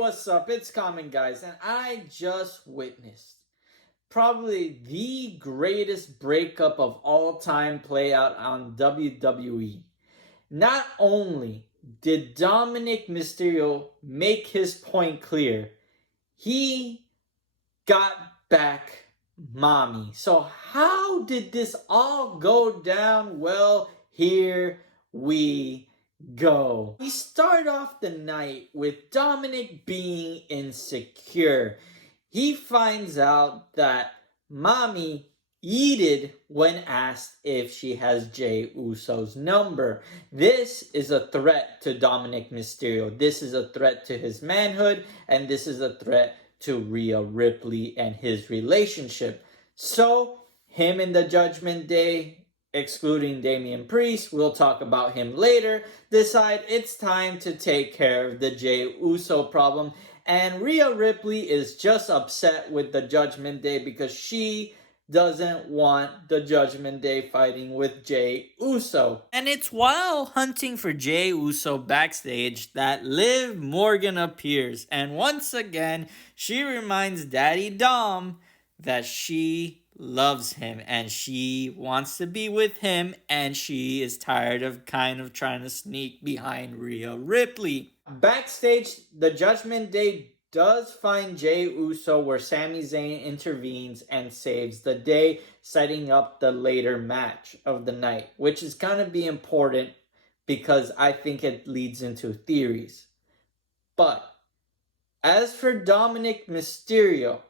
what's up? It's Common Guys, and I just witnessed probably the greatest breakup of all time play out on WWE. Not only did Dominic Mysterio make his point clear, he got back mommy. So how did this all go down? Well, here we go. We start off the night with Dominic being insecure. He finds out that mommy yeeted when asked if she has Jey Uso's number. This is a threat to Dominic Mysterio. This is a threat to his manhood, and this is a threat to Rhea Ripley and his relationship. So, him in the Judgment Day, excluding Damian Priest, we'll talk about him later, decide it's time to take care of the Jey Uso problem. And Rhea Ripley is just upset with the Judgment Day because she doesn't want the Judgment Day fighting with Jey Uso. And it's while hunting for Jey Uso backstage that Liv Morgan appears. And once again, she reminds Daddy Dom that she loves him and she wants to be with him, and she is tired of kind of trying to sneak behind Rhea Ripley. Backstage, the Judgment Day does find Jey Uso where Sami Zayn intervenes and saves the day, setting up the later match of the night, which is going to be important because I think it leads into theories. But as for Dominic Mysterio,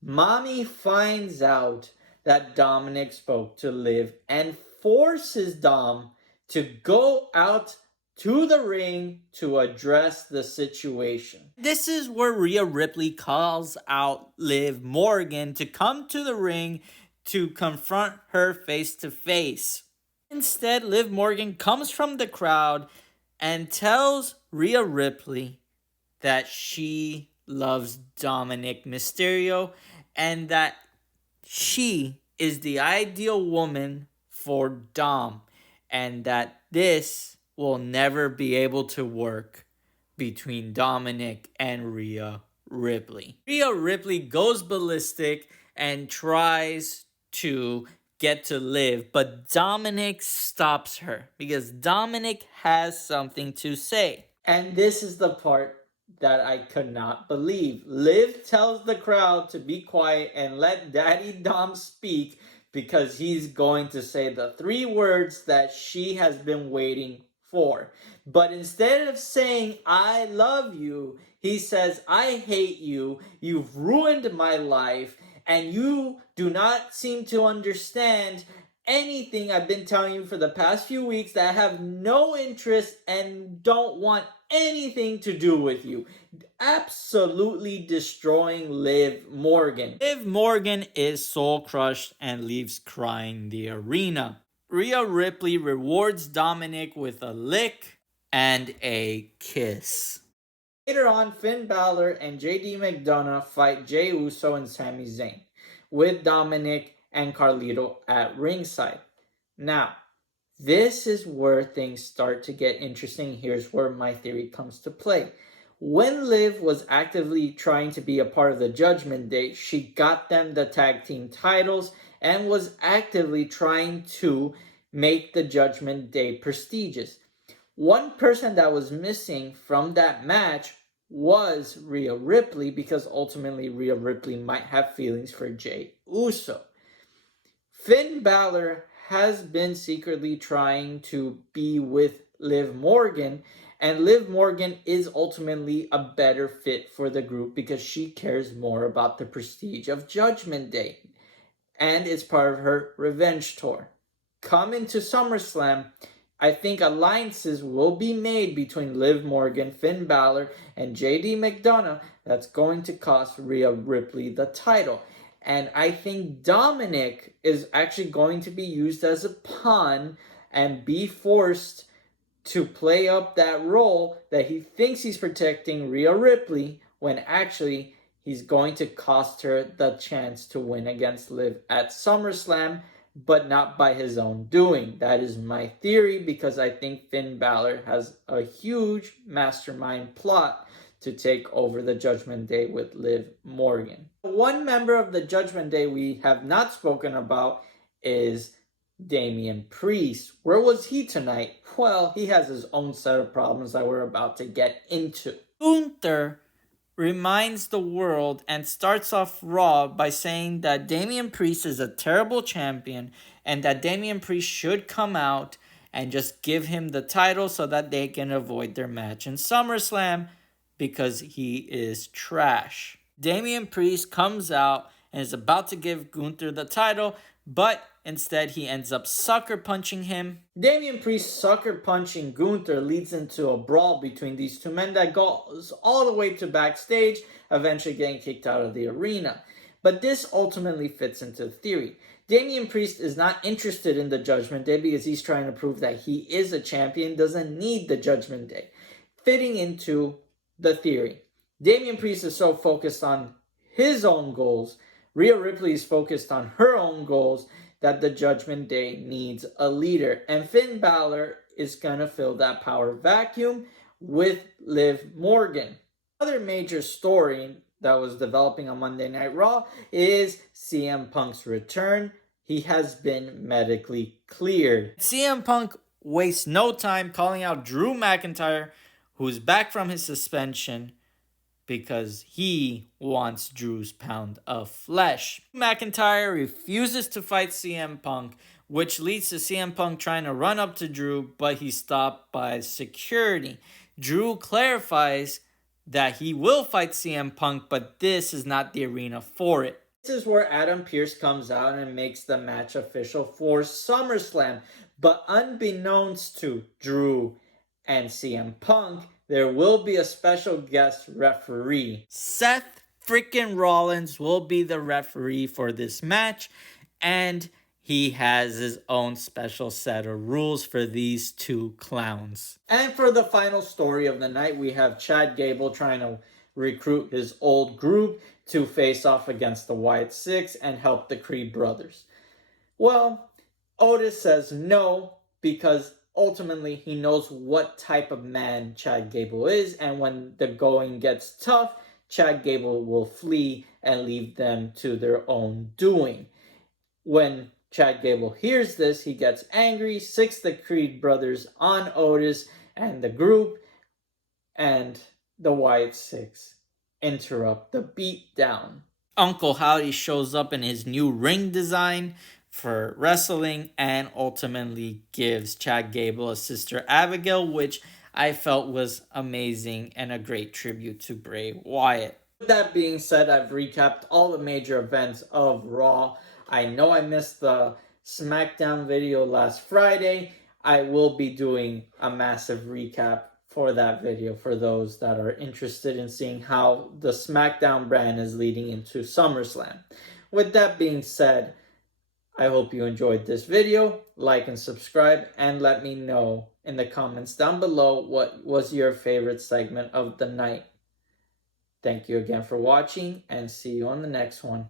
mommy finds out that Dominic spoke to Liv and forces Dom to go out to the ring to address the situation. This is where Rhea Ripley calls out Liv Morgan to come to the ring to confront her face to face. Instead, Liv Morgan comes from the crowd and tells Rhea Ripley that she loves Dominic Mysterio and that she is the ideal woman for Dom, and that this will never be able to work between Dominic and Rhea Ripley. Rhea Ripley goes ballistic and tries to get to Liv, but Dominic stops her because Dominic has something to say. And this is the part that I could not believe. Liv tells the crowd to be quiet and let Daddy Dom speak because he's going to say the 3 words that she has been waiting for. But instead of saying I love you, he says I hate you, you've ruined my life, and you do not seem to understand anything I've been telling you for the past few weeks, that I have no interest and don't want anything to do with you. Absolutely destroying Liv Morgan. Liv Morgan is soul crushed and leaves crying the arena. Rhea Ripley rewards Dominic with a lick and a kiss. Later on, Finn Balor and JD McDonough fight Jey Uso and Sami Zayn, with Dominic and Carlito at ringside. Now, this is where things start to get interesting. Here's where my theory comes to play. When Liv was actively trying to be a part of the Judgment Day, she got them the tag team titles and was actively trying to make the Judgment Day prestigious. One person that was missing from that match was Rhea Ripley, because ultimately Rhea Ripley might have feelings for Jey Uso. Finn Balor has been secretly trying to be with Liv Morgan, and Liv Morgan is ultimately a better fit for the group because she cares more about the prestige of Judgment Day, and it's part of her revenge tour. Coming to SummerSlam, I think alliances will be made between Liv Morgan, Finn Balor, and JD McDonough that's going to cost Rhea Ripley the title. And I think Dominic is actually going to be used as a pawn and be forced to play up that role that he thinks he's protecting Rhea Ripley, when actually he's going to cost her the chance to win against Liv at SummerSlam, but not by his own doing. That is my theory, because I think Finn Balor has a huge mastermind plot to take over the Judgment Day with Liv Morgan. One member of the Judgment Day we have not spoken about is Damian Priest. Where was he tonight? Well, he has his own set of problems that we're about to get into. Gunther reminds the world and starts off Raw by saying that Damian Priest is a terrible champion and that Damian Priest should come out and just give him the title so that they can avoid their match in SummerSlam because he is trash. Damian Priest comes out and is about to give Gunther the title, but instead he ends up sucker punching him. Damian Priest sucker punching Gunther leads into a brawl between these two men that goes all the way to backstage, eventually getting kicked out of the arena. But this ultimately fits into the theory. Damian Priest is not interested in the Judgment Day because he's trying to prove that he is a champion, doesn't need the Judgment Day. Fitting into the theory. Damian Priest is so focused on his own goals, Rhea Ripley is focused on her own goals, that the Judgment Day needs a leader. And Finn Balor is going to fill that power vacuum with Liv Morgan. Another major story that was developing on Monday Night Raw is CM Punk's return. He has been medically cleared. CM Punk wastes no time calling out Drew McIntyre, who's back from his suspension, because he wants Drew's pound of flesh. McIntyre refuses to fight CM Punk, which leads to CM Punk trying to run up to Drew, but he's stopped by security. Drew clarifies that he will fight CM Punk, but this is not the arena for it. This is where Adam Pearce comes out and makes the match official for SummerSlam. But unbeknownst to Drew and CM Punk, there will be a special guest referee. Seth freaking Rollins will be the referee for this match, and he has his own special set of rules for these two clowns. And for the final story of the night, we have Chad Gable trying to recruit his old group to face off against the Wyatt Six and help the Creed brothers. Well, Otis says no because ultimately he knows what type of man Chad Gable is, and when the going gets tough, Chad Gable will flee and leave them to their own doing. When Chad Gable hears this, he gets angry, sicks the Creed brothers on Otis and the group, and the Wyatt Six interrupt the beatdown. Uncle Howdy shows up in his new ring design for wrestling and ultimately gives Chad Gable a sister Abigail, which I felt was amazing and a great tribute to Bray Wyatt. With that being said, I've recapped all the major events of Raw. I know I missed the SmackDown video last Friday. I will be doing a massive recap for that video for those that are interested in seeing how the SmackDown brand is leading into SummerSlam. With that being said, I hope you enjoyed this video. Like and subscribe, and let me know in the comments down below what was your favorite segment of the night. Thank you again for watching, and see you on the next one.